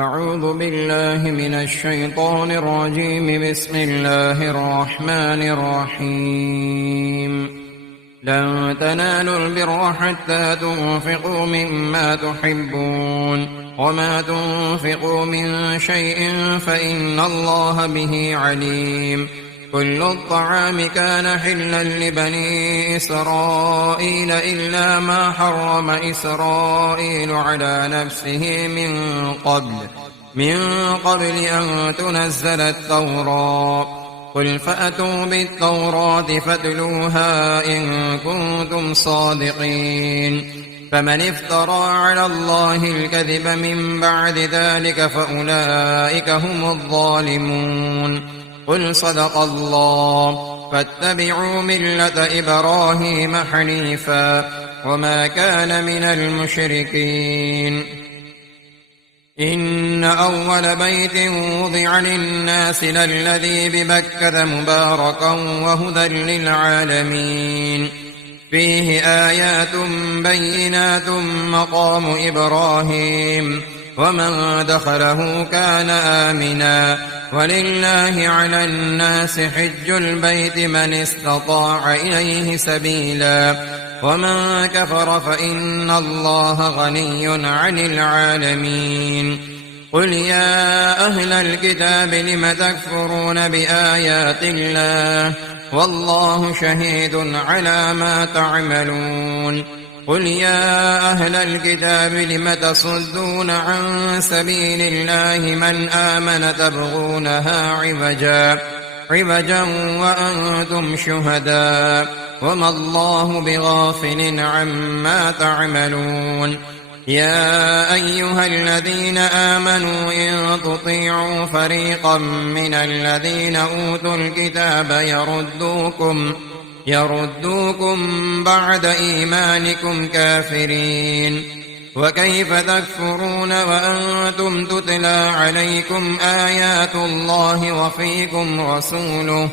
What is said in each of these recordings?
أعوذ بالله من الشيطان الرجيم. بسم الله الرحمن الرحيم. لن تنالوا البر حتى تنفقوا مما تحبون وما تنفقوا من شيء فإن الله به عليم. كل الطعام كان حلا لبني إسرائيل إلا ما حرم إسرائيل على نفسه من قبل أن تنزل التوراة. قل فأتوا بالتوراة فاتلوها إن كنتم صادقين. فمن افترى على الله الكذب من بعد ذلك فأولئك هم الظالمون. قل صدق الله. فاتبعوا ملة إبراهيم حنيفا وما كان من المشركين. إن أول بيت وضع للناس للذي ببكة مباركا وهدى للعالمين. فيه آيات بينات مقام إبراهيم ومن دخله كان آمنا. ولله على الناس حج البيت من استطاع إليه سبيلا ومن كفر فإن الله غني عن العالمين. قل يا أهل الكتاب لم تكفرون بآيات الله والله شهيد على ما تعملون. قل يا أهل الكتاب لم تصدون عن سبيل الله من آمن تبغونها عوجا وأنتم شهداء وما الله بغافل عما تعملون. يا أيها الذين آمنوا إن تطيعوا فريقا من الذين أوتوا الكتاب يردوكم بعد إيمانكم كافرين. وكيف تكفرون وأنتم تتلى عليكم آيات الله وفيكم رسوله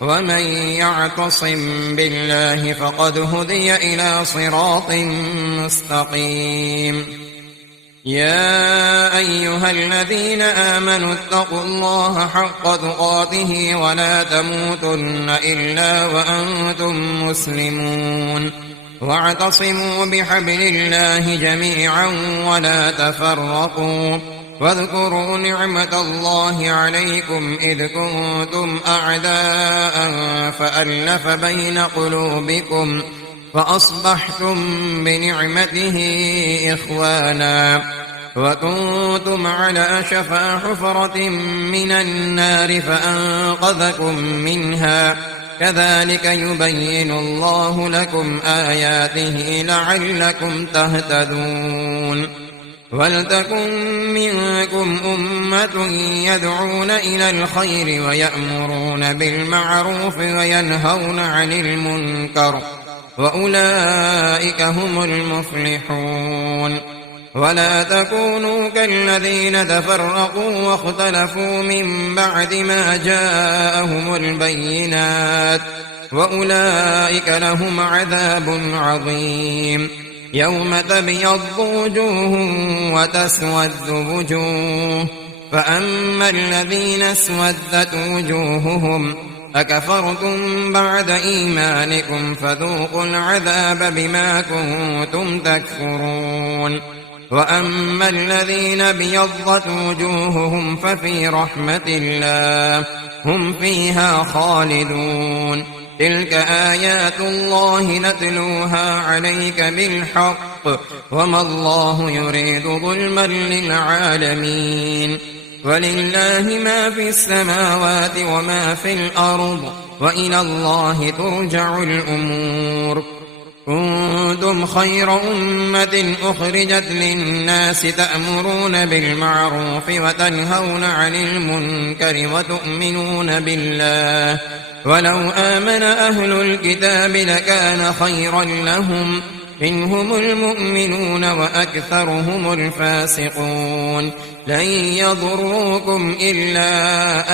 ومن يعتصم بالله فقد هدي إلى صراط مستقيم. يا أيها الذين آمنوا اتقوا الله حق تقاته ولا تموتن إلا وأنتم مسلمون. واعتصموا بحبل الله جميعا ولا تفرقوا. واذكروا نعمة الله عليكم إذ كنتم أعداء فألف بين قلوبكم فأصبحتم بنعمته إخوانا وكنتم على شفا حفرة من النار فأنقذكم منها. كذلك يبين الله لكم آياته لعلكم تهتدون. ولتكن منكم أمة يدعون إلى الخير ويأمرون بالمعروف وينهون عن المنكر وأولئك هم المفلحون. ولا تكونوا كالذين تفرقوا واختلفوا من بعد ما جاءهم البينات وأولئك لهم عذاب عظيم. يوم تبيض وجوه وتسود وجوه فأما الذين اسودت وجوههم أكفرتم بعد إيمانكم فذوقوا العذاب بما كنتم تكفرون. وأما الذين بيضت وجوههم ففي رحمة الله هم فيها خالدون. تلك آيات الله نتلوها عليك بالحق وما الله يريد ظلما للعالمين. ولله ما في السماوات وما في الأرض وإلى الله ترجع الأمور. كنتم خير أمة أخرجت للناس تأمرون بالمعروف وتنهون عن المنكر وتؤمنون بالله. ولو آمن أهل الكتاب لكان خيرا لهم منهم المؤمنون وأكثرهم الفاسقون. لن يضروكم إلا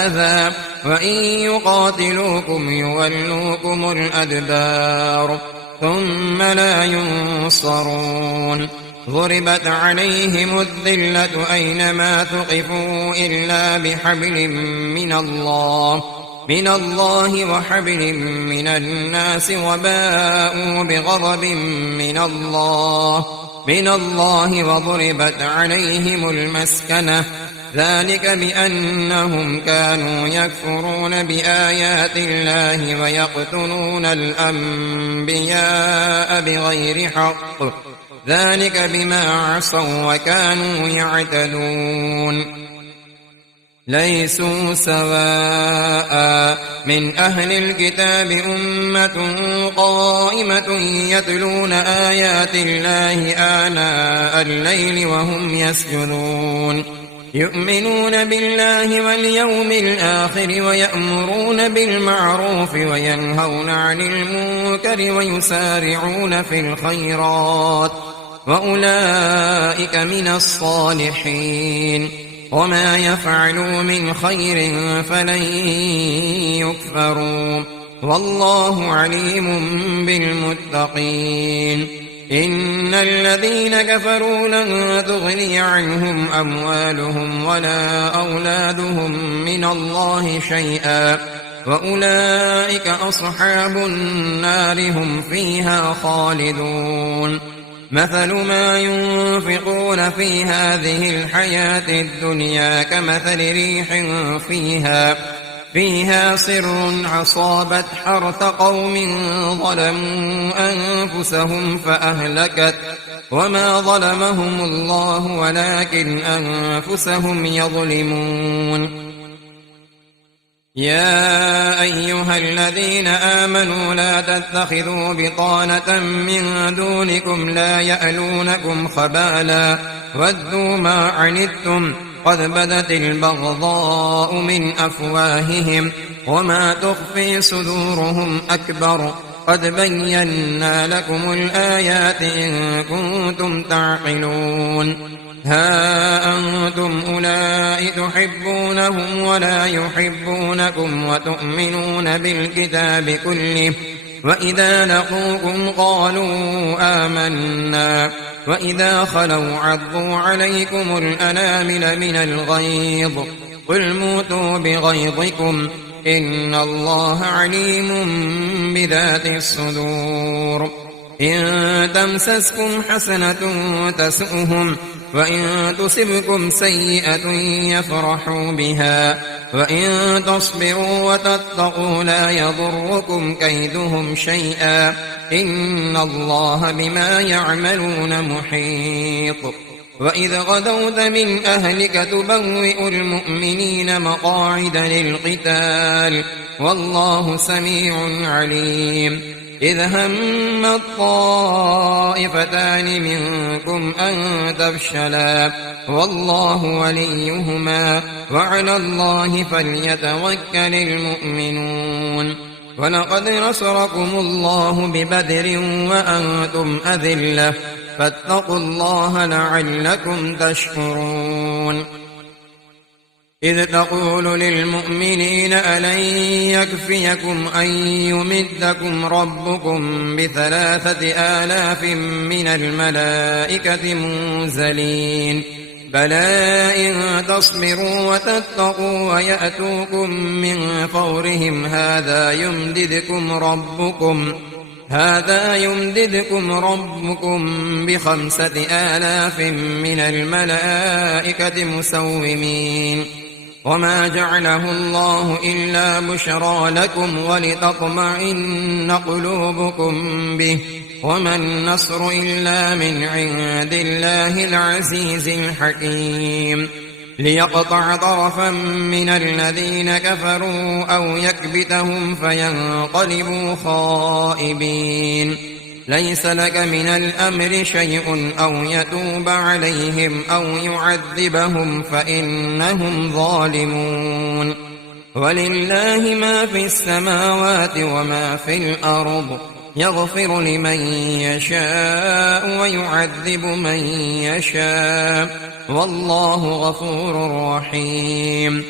أذى وإن يقاتلوكم يولوكم الأدبار ثم لا ينصرون. ضربت عليهم الذلة أينما ثقفوا إلا بحبل من الله وحبل من الناس وباءوا بغضب من الله وضربت عليهم المسكنة ذلك بأنهم كانوا يكفرون بآيات الله ويقتلون الأنبياء بغير حق ذلك بما عصوا وكانوا يعتدون ليسوا سواء من أهل الكتاب أمة قائمة يتلون آيات الله آناء الليل وهم يسجدون يؤمنون بالله واليوم الآخر ويأمرون بالمعروف وينهون عن المنكر ويسارعون في الخيرات وأولئك من الصالحين وما يفعلوا من خير فلن يكفروا والله عليم بالمتقين إن الذين كفروا لن تغني عنهم أموالهم ولا أولادهم من الله شيئا وأولئك أصحاب النار هم فيها خالدون مثل ما ينفقون في هذه الحياة الدنيا كمثل ريح فيها صر أصابت حرث قوم ظلموا أنفسهم فأهلكت وما ظلمهم الله ولكن أنفسهم يظلمون يا أيها الذين آمنوا لا تتخذوا بطانة من دونكم لا يألونكم خبالا ودوا ما عنتم قد بدت البغضاء من أفواههم وما تخفي صدورهم أكبر قد بينا لكم الآيات إن كنتم تعقلون ها أنتم أولئك تحبونهم ولا يحبونكم وتؤمنون بالكتاب كله وإذا لقوكم قالوا آمنا وإذا خلوا عضوا عليكم الأنامل من الغيظ قل موتوا بغيظكم إن الله عليم بذات الصدور إن تمسسكم حسنة تسؤهم وإن تصبكم سيئة يفرحوا بها وإن تصبروا وتتقوا لا يضركم كيدهم شيئا إن الله بما يعملون محيط وإذ غدوت من أهلك تبوئ المؤمنين مقاعد للقتال والله سميع عليم إذ هم الطائفتان منكم أن تفشلا والله وليهما وعلى الله فليتوكل المؤمنون ولقد نصركم الله ببدر وأنتم أذلة فاتقوا الله لعلكم تشكرون إذ تقول للمؤمنين ألن يكفيكم أن يمدكم ربكم ب3,000 من الملائكة منزلين بلى إن تصبروا وتتقوا ويأتوكم من فورهم هذا يمددكم ربكم ب5,000 من الملائكة مسومين وما جعله الله إلا بشرى لكم ولتطمئن قلوبكم به وما النصر إلا من عند الله العزيز الحكيم ليقطع طرفا من الذين كفروا أو يكبتهم فينقلبوا خائبين ليس لك من الأمر شيء أو يتوب عليهم أو يعذبهم فإنهم ظالمون ولله ما في السماوات وما في الأرض يغفر لمن يشاء ويعذب من يشاء والله غفور رحيم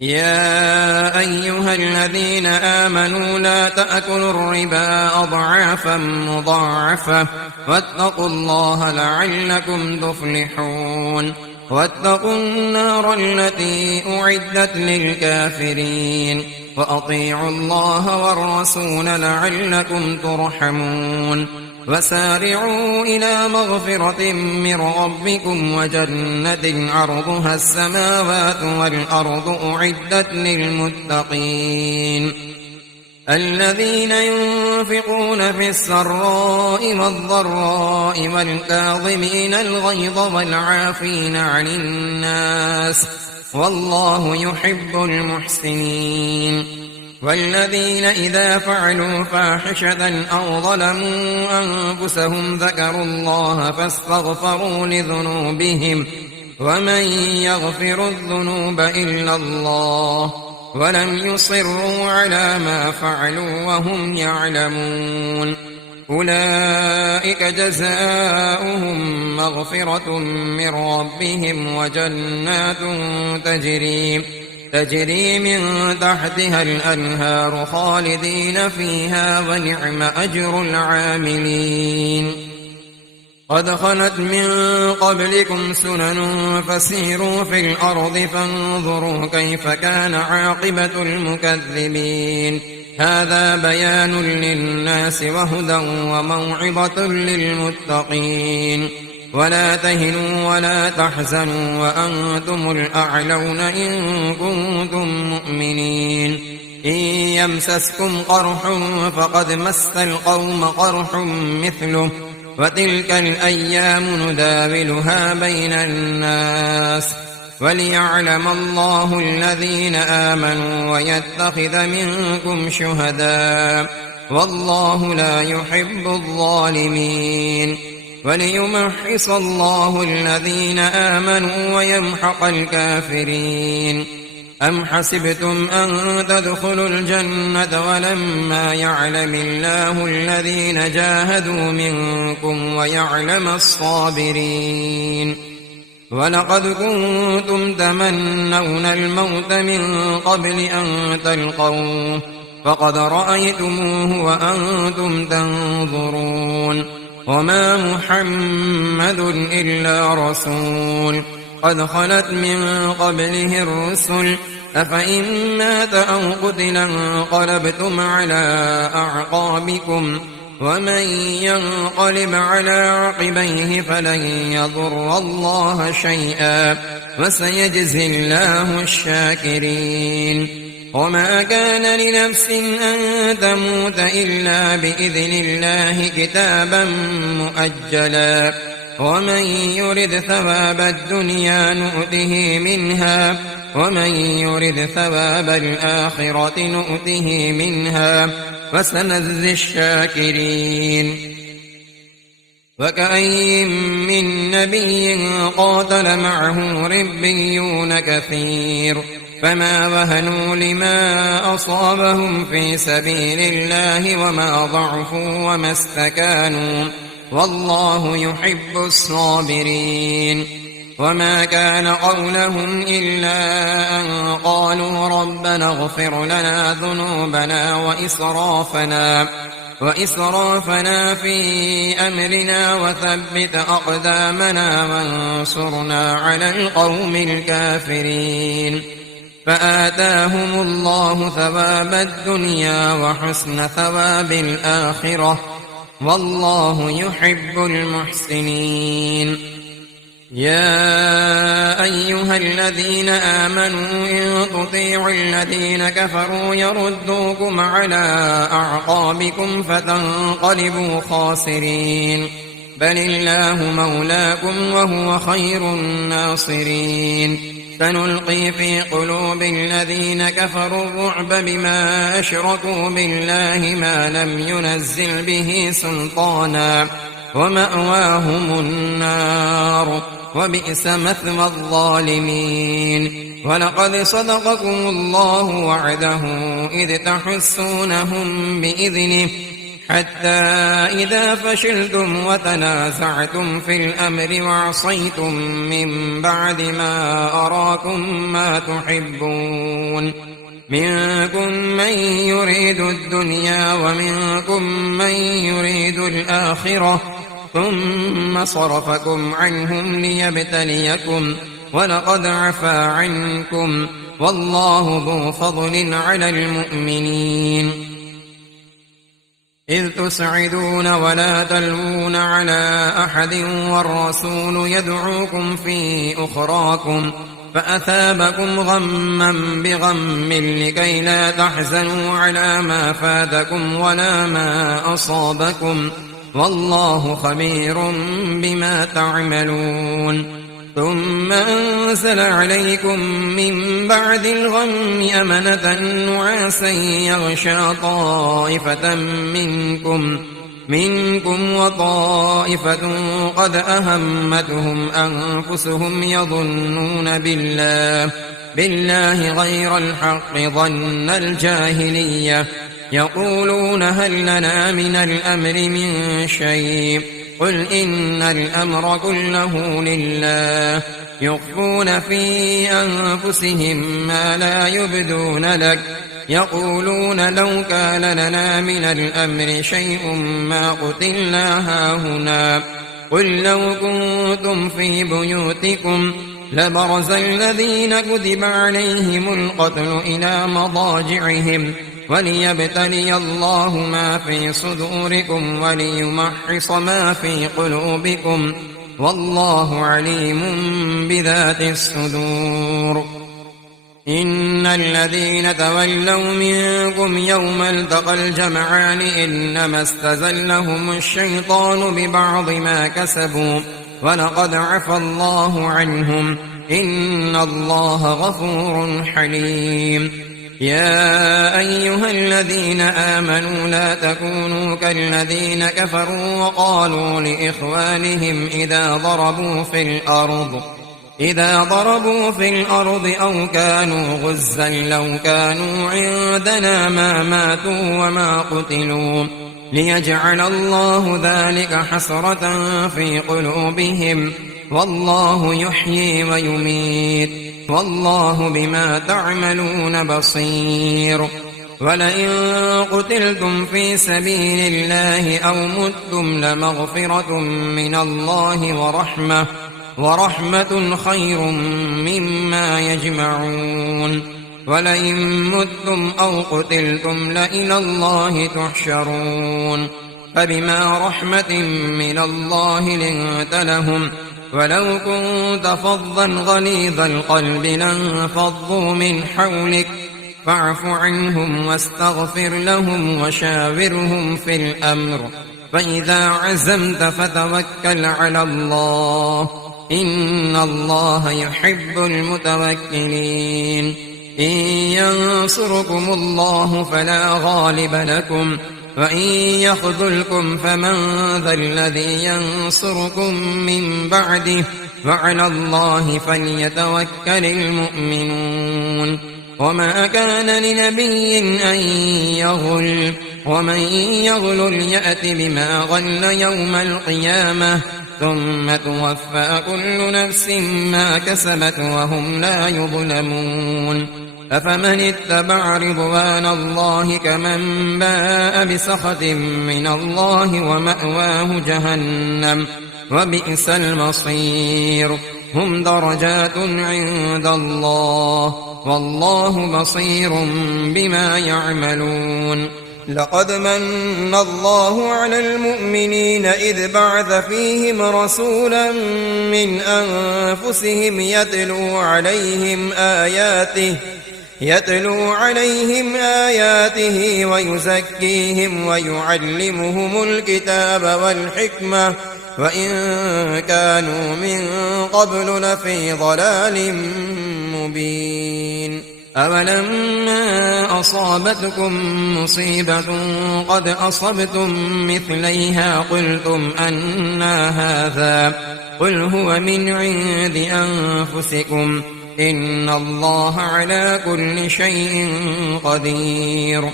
يا أيها الذين آمنوا لا تأكلوا الربا أضعافا مضاعفة واتقوا الله لعلكم تفلحون واتقوا النار التي أعدت للكافرين وأطيعوا الله والرسول لعلكم ترحمون وسارعوا إلى مغفرة من ربكم وجنة عرضها السماوات والأرض أعدت للمتقين الذين ينفقون في السراء والضراء والكاظمين الغيظ والعافين عن الناس والله يحب المحسنين والذين إذا فعلوا فاحشة أو ظلموا أنفسهم ذكروا الله فاستغفروا لذنوبهم ومن يغفر الذنوب إلا الله ولم يصروا على ما فعلوا وهم يعلمون أولئك جزاؤهم مغفرة من ربهم وجنات تجري من تحتها الأنهار خالدين فيها ونعم أجر العاملين قد خلت من قبلكم سنن فسيروا في الأرض فانظروا كيف كان عاقبة المكذبين هذا بيان للناس وهدى وموعظة للمتقين ولا تهنوا ولا تحزنوا وأنتم الأعلون إن كنتم مؤمنين إن يمسسكم قرح فقد مس القوم قرح مثله وتلك الأيام نداولها بين الناس وليعلم الله الذين آمنوا ويتخذ منكم شهداء والله لا يحب الظالمين وليمحص الله الذين آمنوا ويمحق الكافرين أم حسبتم أن تدخلوا الجنة ولما يعلم الله الذين جاهدوا منكم ويعلم الصابرين ولقد كنتم تمنون الموت من قبل أن تلقوه فقد رأيتموه وأنتم تنظرون وما محمد إلا رسول قد خلت من قبله الرسل أفإن مات أو قتل انقلبتم على أعقابكم ومن ينقلب على عقبيه فلن يضر الله شيئا وسيجزي الله الشاكرين وما كان لنفس أن تموت إلا بإذن الله كتابا مؤجلا ومن يرد ثواب الدنيا نؤته منها ومن يرد ثواب الآخرة نؤته منها وسنجزي الشاكرين وكأين من نبي قاتل معه ربيون كثير فما وهنوا لما أصابهم في سبيل الله وما ضعفوا وما استكانوا والله يحب الصابرين وما كان قولهم إلا أن قالوا ربنا اغفر لنا ذنوبنا وإسرافنا في أمرنا وثبت أقدامنا وانصرنا على القوم الكافرين فآتاهم الله ثواب الدنيا وحسن ثواب الآخرة والله يحب المحسنين يا أيها الذين آمنوا إن تطيعوا الذين كفروا يردوكم على أعقابكم فتنقلبوا خاسرين بل الله مولاكم وهو خير الناصرين سنلقي في قلوب الذين كفروا الرعب بما أشركوا بالله ما لم ينزل به سلطانا ومأواهم النار وبئس مثوى الظالمين ولقد صدقكم الله وعده إذ تحسونهم بإذنه حتى إذا فشلتم وتنازعتم في الأمر وعصيتم من بعد ما أراكم ما تحبون منكم من يريد الدنيا ومنكم من يريد الآخرة ثم صرفكم عنهم ليبتليكم ولقد عفا عنكم والله ذو فضل على المؤمنين إذ تسعدون ولا تلوون على أحد والرسول يدعوكم في أخراكم فأثابكم غما بغم لكي لا تحزنوا على ما فاتكم ولا ما أصابكم والله خبير بما تعملون ثم أنزل عليكم من بعد الغم أمنة نعاسا يغشى طائفة منكم وطائفة قد أهمتهم أنفسهم يظنون بالله غير الحق ظن الجاهلية يقولون هل لنا من الأمر من شيء قل إن الأمر كله لله يخفون في أنفسهم ما لا يبدون لك يقولون لو كان لنا من الأمر شيء ما قتلنا هاهنا قل لو كنتم في بيوتكم لبرز الذين كتب عليهم القتل إلى مضاجعهم وليبتلي الله ما في صدوركم وليمحص ما في قلوبكم والله عليم بذات الصدور إن الذين تولوا منكم يوم التقى الجمعان إنما استزلهم الشيطان ببعض ما كسبوا ولقد عفى الله عنهم إن الله غفور حليم يا أيها الذين آمنوا لا تكونوا كالذين كفروا وقالوا لإخوانهم إذا ضربوا في الأرض أو كانوا غزا لو كانوا عندنا ما ماتوا وما قتلوا ليجعل الله ذلك حسرة في قلوبهم والله يحيي ويميت والله بما تعملون بصير ولئن قتلتم في سبيل الله أو متم لمغفرة من الله ورحمة خير مما يجمعون ولئن متم أو قتلتم لإلى الله تحشرون فبما رحمة من الله لنت لهم ولو كنت فظا غليظ القلب لانفضوا من حولك فاعف عنهم واستغفر لهم وشاورهم في الأمر فإذا عزمت فتوكل على الله إن الله يحب المتوكلين إن ينصركم الله فلا غالب لكم وإن يخذلكم فمن ذا الذي ينصركم من بعده وعلى الله فليتوكل المؤمنون وما كان لنبي أن يغل ومن يغل يأت بما غل يوم القيامة ثم توفى كل نفس ما كسبت وهم لا يظلمون أفمن اتبع رضوان الله كمن باء بسخط من الله ومأواه جهنم وبئس المصير هم درجات عند الله والله بصير بما يعملون لقد من الله على المؤمنين إذ بعث فيهم رسولا من أنفسهم يتلو عليهم آياته ويزكيهم ويعلمهم الكتاب والحكمة وإن كانوا من قبل لفي ضلال مبين أولما أصابتكم مصيبة قد أصبتم مثليها قلتم أنى هذا قل هو من عند أنفسكم إن الله على كل شيء قدير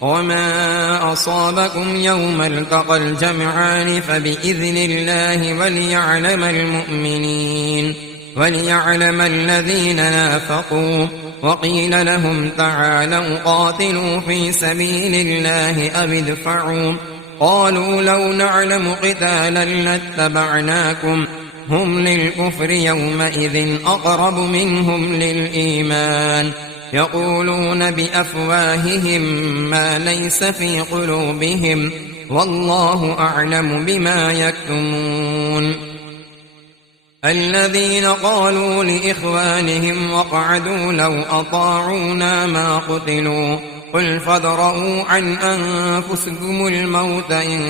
وما أصابكم يوم التقى الجمعان فبإذن الله وليعلم الذين نافقوا. وقيل لهم تعالوا قاتلوا في سبيل الله أو ادفعوا. قالوا لو نعلم قتالا لاتبعناكم هم للكفر يومئذ أقرب منهم للإيمان يقولون بأفواههم ما ليس في قلوبهم والله أعلم بما يكتمون. الذين قالوا لإخوانهم وقعدوا لو أطاعونا ما قتلوا قل فادرءوا عن أنفسكم الموت إن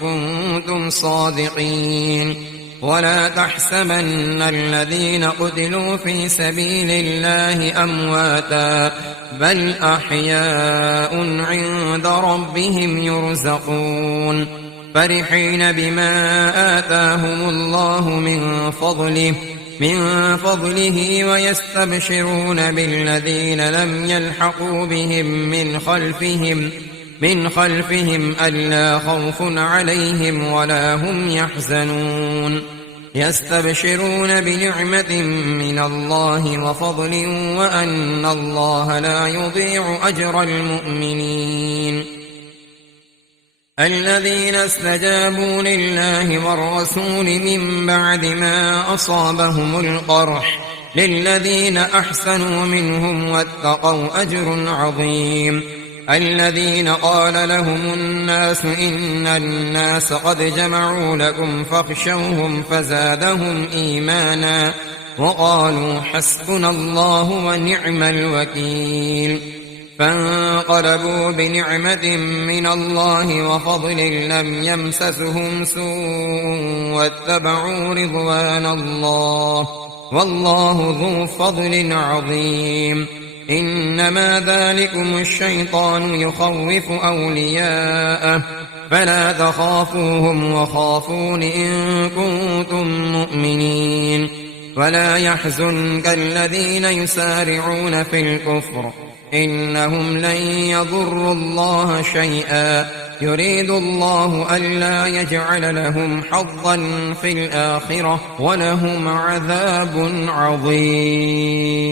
كنتم صادقين ولا تحسبن الذين قتلوا في سبيل الله أمواتا بل أحياء عند ربهم يرزقون فرحين بما آتاهم الله من فضله ويستبشرون بالذين لم يلحقوا بهم من خلفهم ألا خوف عليهم ولا هم يحزنون يستبشرون بنعمة من الله وفضل وأن الله لا يضيع أجر المؤمنين. الذين استجابوا لله والرسول من بعد ما أصابهم القرح للذين أحسنوا منهم واتقوا أجر عظيم. الذين قال لهم الناس إن الناس قد جمعوا لكم فاخشوهم فزادهم إيمانا وقالوا حسبنا الله ونعم الوكيل. فانقلبوا بنعمة من الله وفضل لم يمسسهم سوء واتبعوا رضوان الله والله ذو فضل عظيم. إنما ذلكم الشيطان يخوف أولياءه فلا تخافوهم وخافون إن كنتم مؤمنين. ولا يحزنك الذين يسارعون في الكفر إنهم لن يضروا الله شيئا يريد الله ألا يجعل لهم حظا في الآخرة ولهم عذاب عظيم.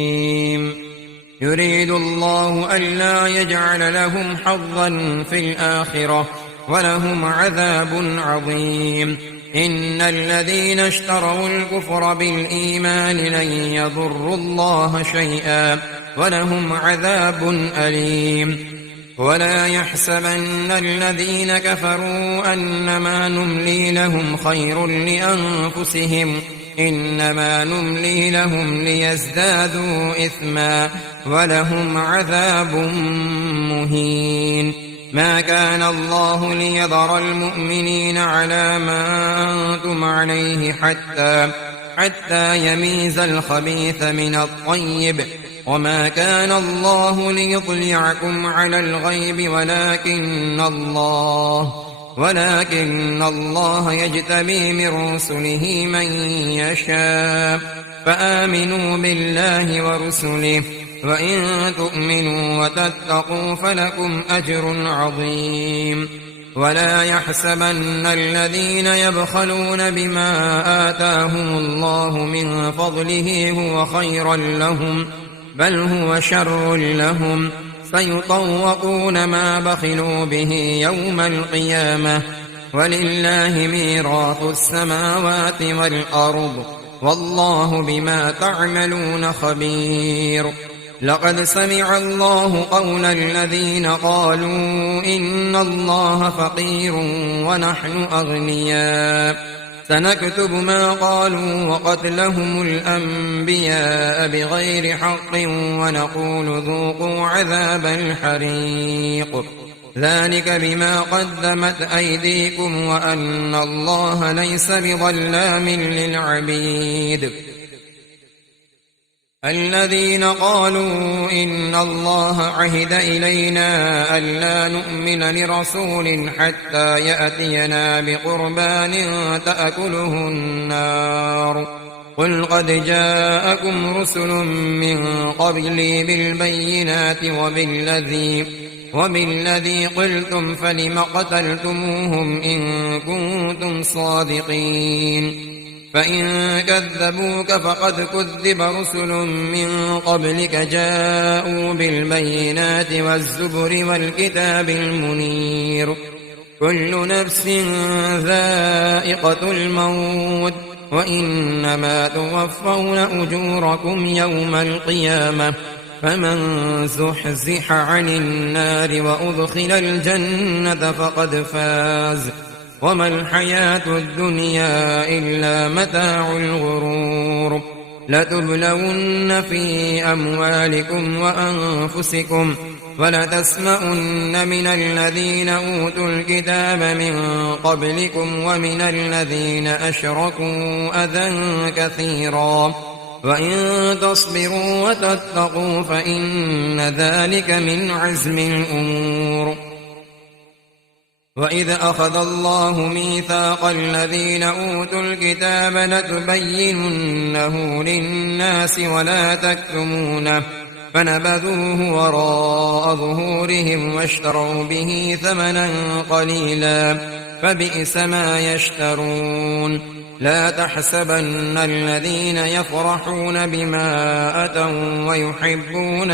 يريد الله ألا يجعل لهم حظا في الآخرة ولهم عذاب عظيم. إن الذين اشتروا الكفر بالإيمان لن يضروا الله شيئا ولهم عذاب أليم. ولا يحسبن الذين كفروا أنما نملي لهم خير لأنفسهم إنما نملي لهم ليزدادوا إثما ولهم عذاب مهين. ما كان الله ليذر المؤمنين على ما أنتم عليه حتى يميز الخبيث من الطيب وما كان الله ليطلعكم على الغيب ولكن الله يجتبي من رسله من يشاء فآمنوا بالله ورسله وإن تؤمنوا وتتقوا فلكم أجر عظيم. ولا يحسبن الذين يبخلون بما آتاهم الله من فضله هو خيرا لهم بل هو شر لهم سيطوقون ما بخلوا به يوم القيامة ولله ميراث السماوات والأرض والله بما تعملون خبير. لقد سمع الله قول الذين قالوا إن الله فقير ونحن أغنياء سنكتب ما قالوا وقتلهم الأنبياء بغير حق ونقول ذوقوا عذاب الحريق ذلك بما قدمت أيديكم وأن الله ليس بظلام للعبيد. الذين قالوا إن الله عهد إلينا ألا نؤمن لرسول حتى يأتينا بقربان تأكله النار قل قد جاءكم رسل من قبلي بالبينات وبالذي قلتم فلم قتلتموهم إن كنتم صادقين فإن كذبوك فقد كذب رسل من قبلك جاءوا بالبينات والزبر والكتاب المنير كل نفس ذائقة الموت وإنما توفون أجوركم يوم القيامة فمن زحزح عن النار وأدخل الجنة فقد فاز وما الحياة الدنيا إلا متاع الغرور لتبلون في أموالكم وأنفسكم ولتسمعن من الذين أوتوا الكتاب من قبلكم ومن الذين أشركوا أذى كثيرا وإن تصبروا وتتقوا فإن ذلك من عزم الأمور وإذ أخذ الله ميثاق الذين أوتوا الكتاب لتبيننه للناس ولا تكتمونه فنبذوه وراء ظهورهم واشتروا به ثمنا قليلا فبئس ما يشترون لا تحسبن الذين يفرحون بما أتوا ويحبون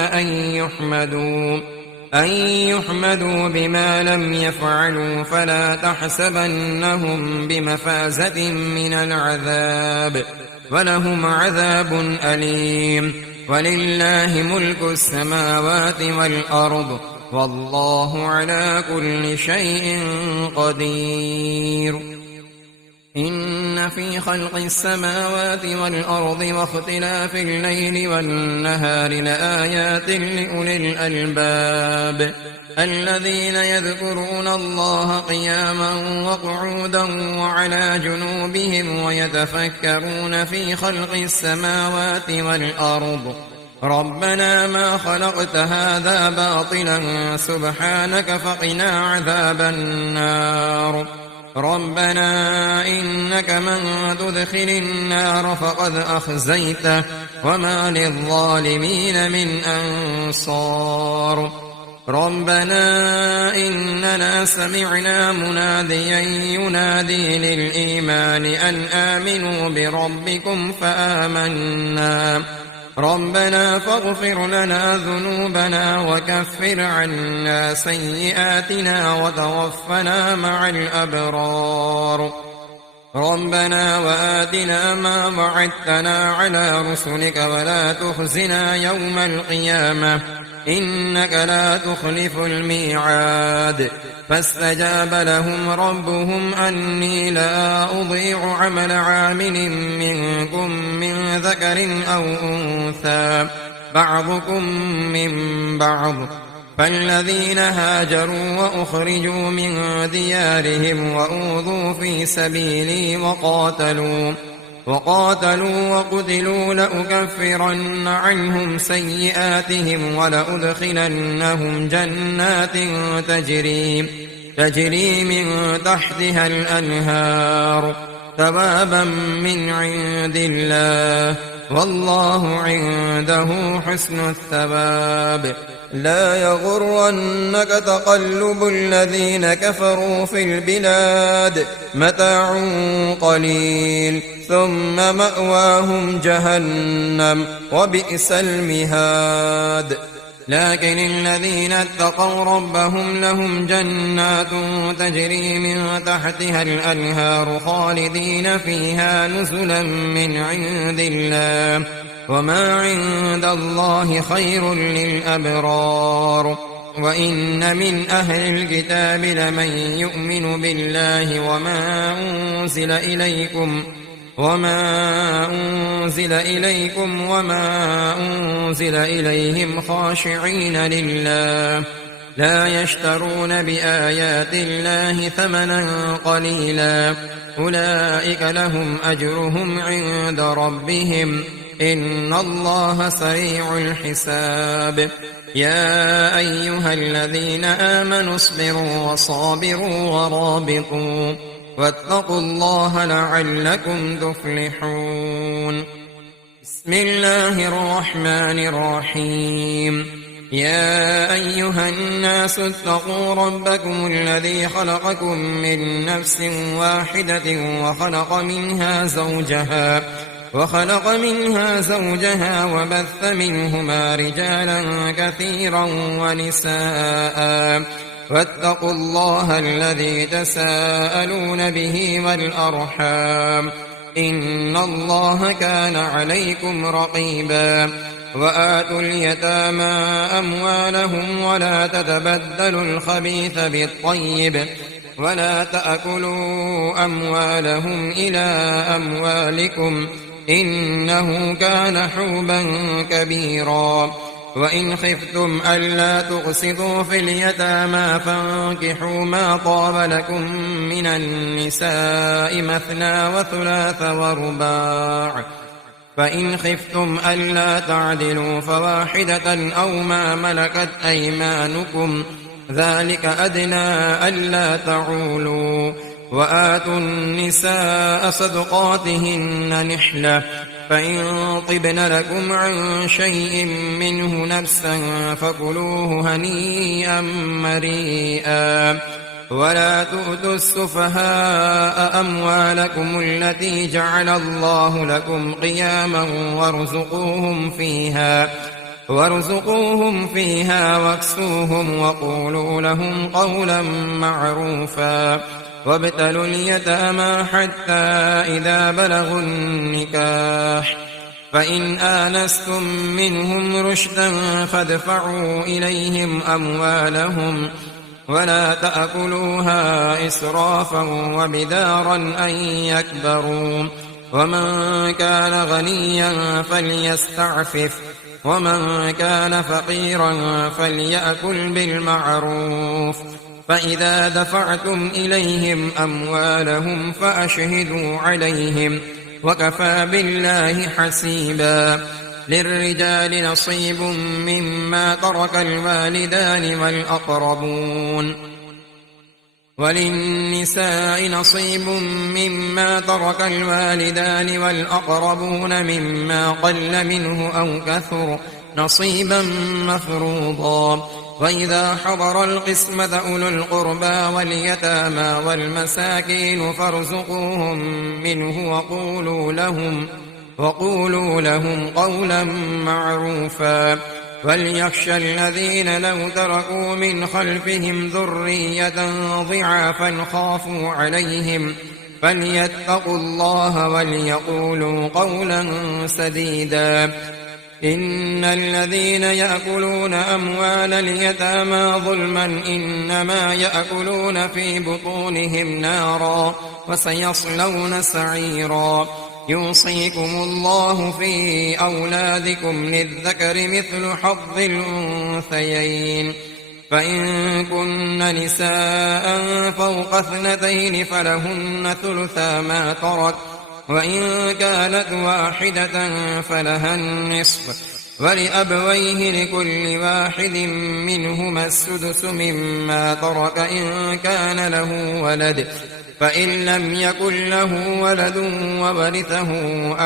أن يحمدوا بما لم يفعلوا فلا تحسبنهم بمفازة من العذاب ولهم عذاب أليم ولله ملك السماوات والأرض والله على كل شيء قدير إن في خلق السماوات والأرض واختلاف الليل والنهار لآيات لأولي الألباب الذين يذكرون الله قياما وقعودا وعلى جنوبهم ويتفكرون في خلق السماوات والأرض ربنا ما خلقت هذا باطلا سبحانك فقنا عذاب النار ربنا إنك من تدخل النار فقد أخزيته وما للظالمين من أنصار ربنا إننا سمعنا مناديا ينادي للإيمان أن آمنوا بربكم فآمنا ربنا فاغفر لنا ذنوبنا وكفر عنا سيئاتنا وتوفنا مع الأبرار ربنا وآتنا ما وعدتنا على رسلك ولا تخزنا يوم القيامة إنك لا تخلف الميعاد فاستجاب لهم ربهم أني لا أضيع عمل عامل منكم من ذكر أو أنثى بعضكم من بعض فالذين هاجروا وأخرجوا من ديارهم وأوذوا في سبيلي وقاتلوا وقتلوا لأكفرن عنهم سيئاتهم ولأدخلنهم جنات تجري من تحتها الأنهار ثوابا من عند الله والله عنده حسن الثواب لا يغرنك تقلب الذين كفروا في البلاد متاع قليل ثم مأواهم جهنم وبئس المهاد لكن الذين اتقوا ربهم لهم جنات تجري من تحتها الأنهار خالدين فيها نزلا من عند الله وما عند الله خير للأبرار وإن من أهل الكتاب لمن يؤمن بالله وما أنزل إليكم وما أنزل إليهم خاشعين لله لا يشترون بآيات الله ثمنا قليلا أولئك لهم أجرهم عند ربهم إن الله سريع الحساب يا أيها الذين آمنوا اصبروا وصابروا ورابطوا واتقوا الله لعلكم تفلحون بسم الله الرحمن الرحيم يا أيها الناس اتقوا ربكم الذي خلقكم من نفس واحدة وخلق منها زوجها وبث منهما رجالا كثيرا ونساء واتقوا الله الذي تساءلون به والأرحام إن الله كان عليكم رقيبا وآتوا اليتامى أموالهم ولا تتبدلوا الخبيث بالطيب ولا تأكلوا أموالهم إلى أموالكم إنه كان حوبا كبيرا وإن خفتم ألا تقسطوا في اليتامى فانكحوا ما طاب لكم من النساء مثنى وثلاث ورباع فإن خفتم ألا تعدلوا فواحدة أو ما ملكت أيمانكم ذلك أدنى ألا تعولوا وآتوا النساء صدقاتهن نحلة فإن طبن لكم عن شيء منه نفسا فكلوه هنيئا مريئا ولا تؤتوا السفهاء أموالكم التي جعل الله لكم قياما وارزقوهم فيها واكسوهم وقولوا لهم قولا معروفا وابتلوا اليتامى حتى إذا بلغوا النكاح فإن آنستم منهم رشدا فادفعوا إليهم أموالهم ولا تأكلوها إسرافا وبدارا أن يكبروا ومن كان غنيا فليستعفف ومن كان فقيرا فليأكل بالمعروف فإذا دفعتم إليهم أموالهم فأشهدوا عليهم وكفى بالله حسيبا للرجال نصيب مما ترك الوالدان والأقربون وللنساء نصيب مما ترك الوالدان والأقربون مما قل منه أو كثر نصيبا مفروضا وإذا حضر القسمة أولو القربى واليتامى والمساكين فارزقوهم منه وقولوا لهم قولا معروفا وليخشى الذين لو تركوا من خلفهم ذرية ضعافا خافوا عليهم فليتقوا الله وليقولوا قولا سديدا إن الذين يأكلون أموال اليتامى ظلما إنما يأكلون في بطونهم نارا وسيصلون سعيرا يوصيكم الله في أولادكم للذكر مثل حظ الأنثيين فإن كن نساء فوق 2 فلهن ثلثا ما ترك وإن كانت واحدة فلها النصف ولأبويه لكل واحد منهما السدس مما ترك إن كان له ولد فإن لم يكن له ولد وورثه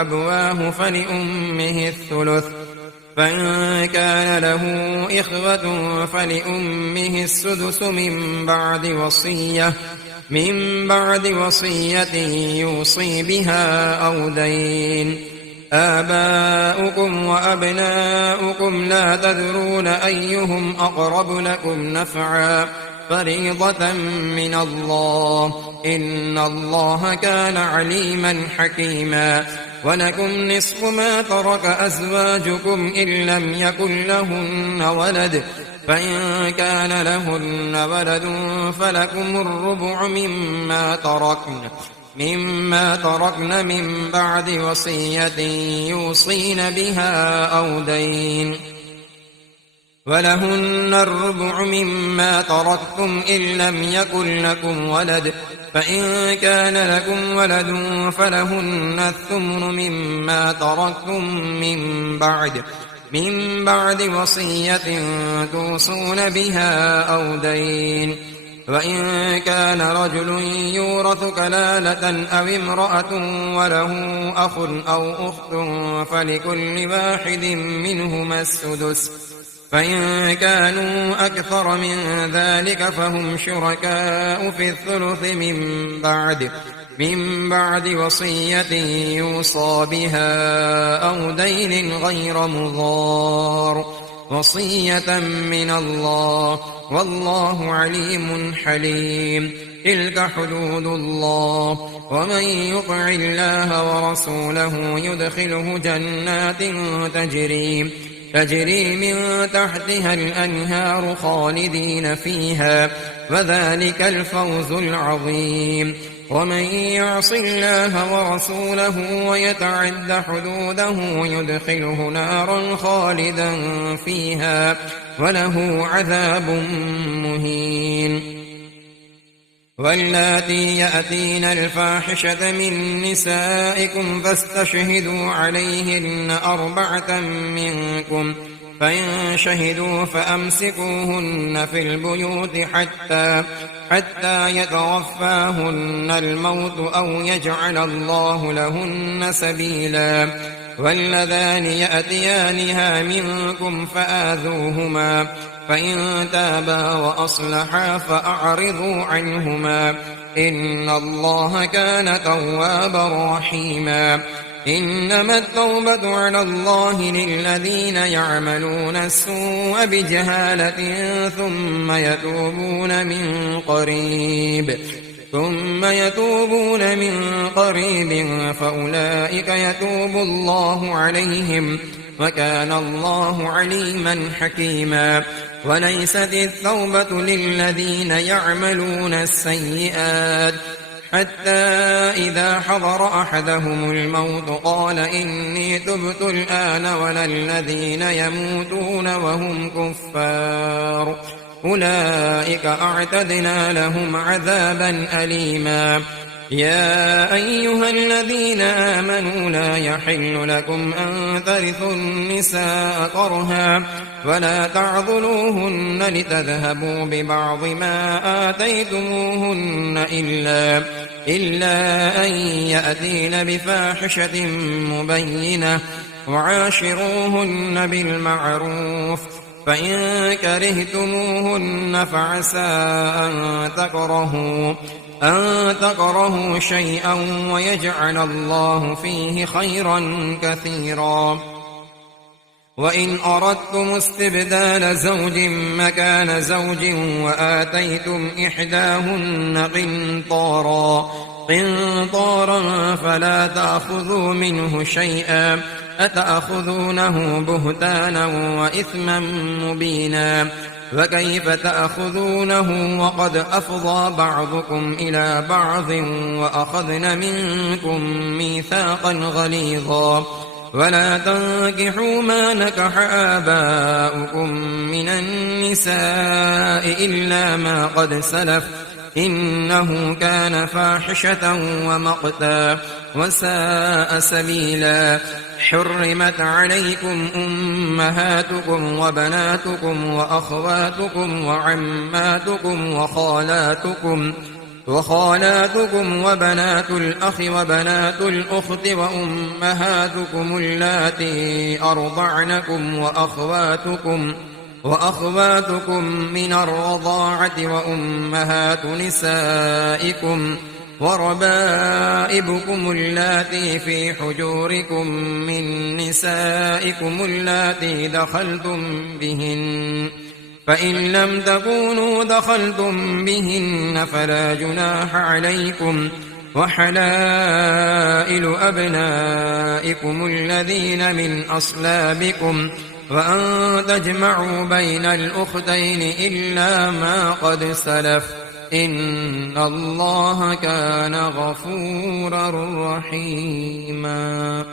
أبواه فلأمه الثلث فإن كان له إخوة فلأمه السدس من بعد وصية يوصي بها أو دين آباؤكم وأبناؤكم لا تدرون أيهم أقرب لكم نفعا فريضة من الله إن الله كان عليما حكيما ولكم نصف ما ترك أزواجكم إن لم يكن لهن ولد فإن كان لهن ولد فلكم الربع مما تركن من بعد وصية يوصين بها أو دين ولهن الربع مما تركتم إن لم يكن لكم ولد فإن كان لكم ولد فلهن الثمن مما تركتم من بعد وصية توصون بها أو دين وإن كان رجل يورث كلالة أو امرأة وله أخ أو أخت فلكل واحد منهما السدس فإن كانوا أكثر من ذلك فهم شركاء في الثلث من بعد وصية يوصى بها أو دين غير مضار، وصية من الله، والله عليم حليم. تلك حدود الله، ومن يطع الله ورسوله يدخله جنات تجري من تحتها الأنهار خالدين فيها، وذلك الفوز العظيم. ومن يعص الله ورسوله ويتعد حدوده يدخله نارا خالدا فيها وله عذاب مهين. واللاتي يأتين الفاحشة من نسائكم فاستشهدوا عليهن 4 منكم، فإن شهدوا فأمسكوهن في البيوت حتى يتوفاهن الموت أو يجعل الله لهن سبيلا. واللذان يأتيانها منكم فآذوهما، فإن تابا وأصلحا فأعرضوا عنهما، إن الله كان توابا رحيما. إنما التوبة على الله للذين يعملون السوء بجهالة ثم يتوبون من قريب فأولئك يتوب الله عليهم، وكان الله عليما حكيما. وليست التوبة للذين يعملون السيئات حتى إذا حضر أحدهم الموت قال إني تبت الآن، ولا الذين يموتون وهم كفار، أولئك أعتدنا لهم عذابا أليما. يا أيها الذين آمنوا لا يحل لكم أن ترثوا النساء كرها، ولا تعضلوهن لتذهبوا ببعض ما آتيتموهن إلا أن يأتين بفاحشة مبينة، وعاشروهن بالمعروف. فإن كرهتموهن فعسى أن تكرهوا شيئا ويجعل الله فيه خيرا كثيرا. وإن أردتم استبدال زوج مكان زوج وآتيتم إحداهن قنطارا فلا تأخذوا منه شيئا، أتأخذونه بهتانا وإثما مبينا. وكيف تأخذونه وقد أفضى بعضكم إلى بعض وأخذن منكم ميثاقا غليظا. ولا تنكحوا ما نكح آباؤكم من النساء إلا ما قد سلف، إنه كان فاحشة ومقتا وساء سبيلا. حرمت عليكم أمهاتكم وبناتكم وأخواتكم وعماتكم وخالاتكم وبنات الأخ وبنات الأخت وأمهاتكم اللاتي أرضعنكم وأخواتكم من الرضاعة وأمهات نسائكم وربائبكم اللاتي في حجوركم من نسائكم اللاتي دخلتم بهن، فإن لم تكونوا دخلتم بهن فلا جناح عليكم. وحلائل أبنائكم الذين من أصلابكم، وأن تجمعوا بين الأختين إلا ما قد سلف، إن الله كان غفورا رحيما.